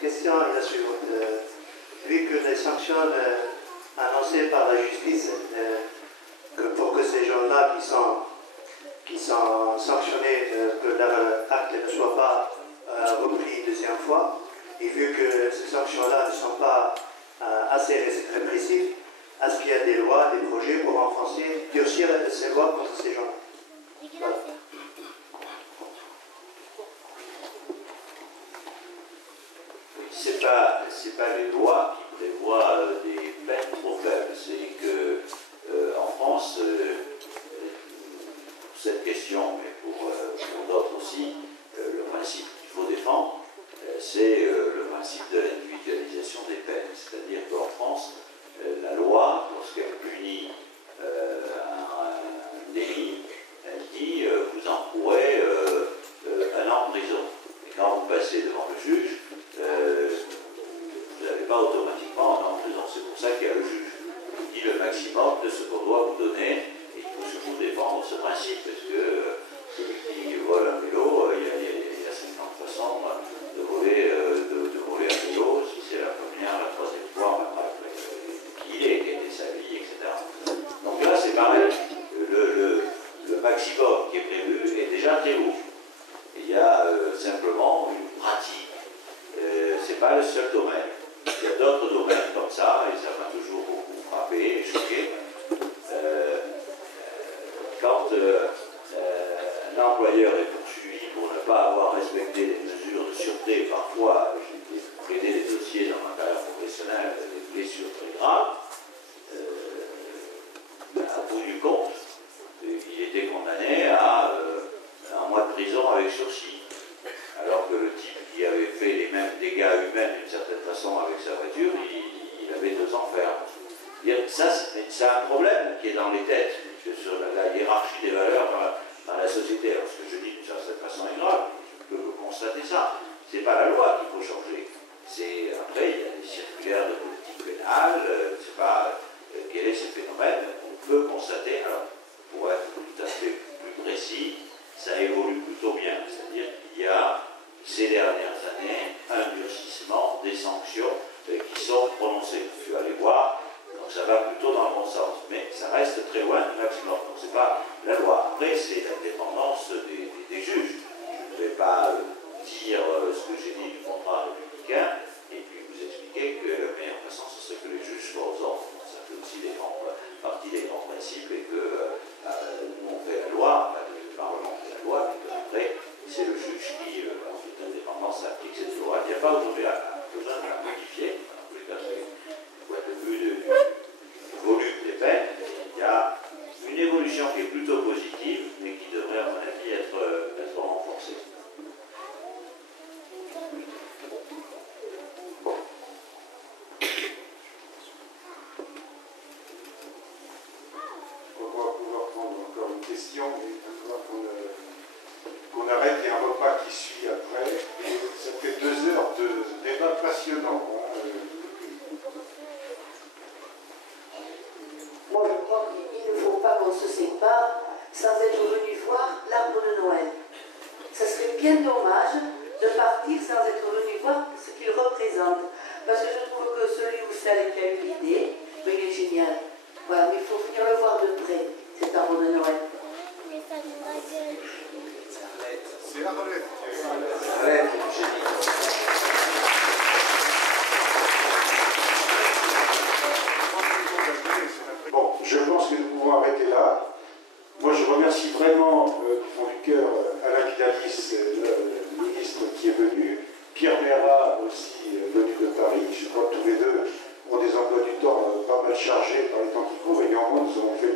question est la suivante. Vu que les sanctions annoncées par la justice, pour que ces gens-là qui sont sanctionnés, que leur acte ne soit pas repris une deuxième fois, et vu que ces sanctions-là ne sont pas assez répressives, est-ce qu'il y a des lois, des projets pour renforcer, durcir ces lois contre ces gens-là? Voilà. C'est pas les lois qui prévoient des peines trop faibles. C'est que en France, cette question, mais pour d'autres aussi, le principe qu'il faut défendre, c'est le principe de l'individualisation des peines. C'est-à-dire qu'en France, la loi, lorsqu'elle punit un délit, elle dit vous encourez 1 an de prison. Et quand vous passez devant le juge, vous n'avez pas automatiquement 1 an de prison. C'est pour ça qu'il y a le juge qui dit le maximum de ce qu'on doit vous donner, et il faut surtout défendre ce principe, parce que celui qui vole un vélo, il y a 50 façons de voler un vélo, si c'est la première, la troisième fois, qui il est, quelle est sa vie, etc. Donc là, c'est pareil. Le maximum qui est prévu est déjà très haut. Il y a simplement une pratique. C'est pas le seul domaine. Il y a d'autres domaines comme ça, et ça m'a toujours beaucoup frappé et choqué. Quand un employeur est poursuivi pour ne pas avoir respecté les mesures de sûreté, parfois j'ai traité des dossiers dans ma carrière professionnelle, des blessures très graves, à bout du compte, il était condamné à 1 mois de prison avec sursis. Alors que le type qui avait fait les mêmes dégâts humains d'une certaine façon avec sa voiture, il avait 2 ans ferme. Ça, c'est un problème qui est dans les têtes, sur la hiérarchie des valeurs dans la société. Alors, ce que je dis d'une certaine façon est grave, je peux constater ça. Ce n'est pas la loi qu'il faut changer. Après, il y a des circulaires de politique pénale, je ne sais pas quel est ce phénomène. On peut constater, alors, pour être tout à fait plus précis, ça évolue plutôt bien. C'est-à-dire qu'il y a, ces dernières années, un durcissement des sanctions qui sont prononcées. Tu vas les voir, donc ça va plutôt dans le bon sens. Mais ça reste très loin du maximum. Donc ce n'est pas la loi. Après, c'est l'indépendance des juges. Je ne vais pas dire ce que j'ai dit du contrat républicain et puis vous expliquer que la meilleure façon, ce serait que les juges soient aux ordres. Ça fait aussi partie des grands principes et que nous, on fait la loi, le Parlement fait la loi, mais qu'après, c'est le juge qui, en toute indépendance, applique cette loi. Il n'y a pas aujourd'hui besoin de la modifier. En tous les cas, du point de vue du volume des peines, il y a une évolution qui est plutôt positive, mais qui devrait, à mon avis, être renforcée. Question, mais il va falloir qu'on arrête. Il y a un repas qui suit après. Et ça fait 2 heures de débat passionnant. Moi, je crois qu'il ne faut pas qu'on se sépare sans être venu voir l'arbre de Noël. Ça serait bien dommage de partir sans être venu voir ce qu'il représente. Parce que je trouve que celui où ça qui a eu l'idée, il est génial. Voilà, mais il faut venir le voir de près, cet arbre de Noël. C'est la relève. Bon, je pense que nous pouvons arrêter là. Moi, je remercie vraiment du fond du cœur Alain Vidalis, le ministre qui est venu, Pierre Mérat aussi venu de Paris. Je crois que tous les deux ont des emplois du temps pas mal chargés par les temps qui courent, et néanmoins nous avons fait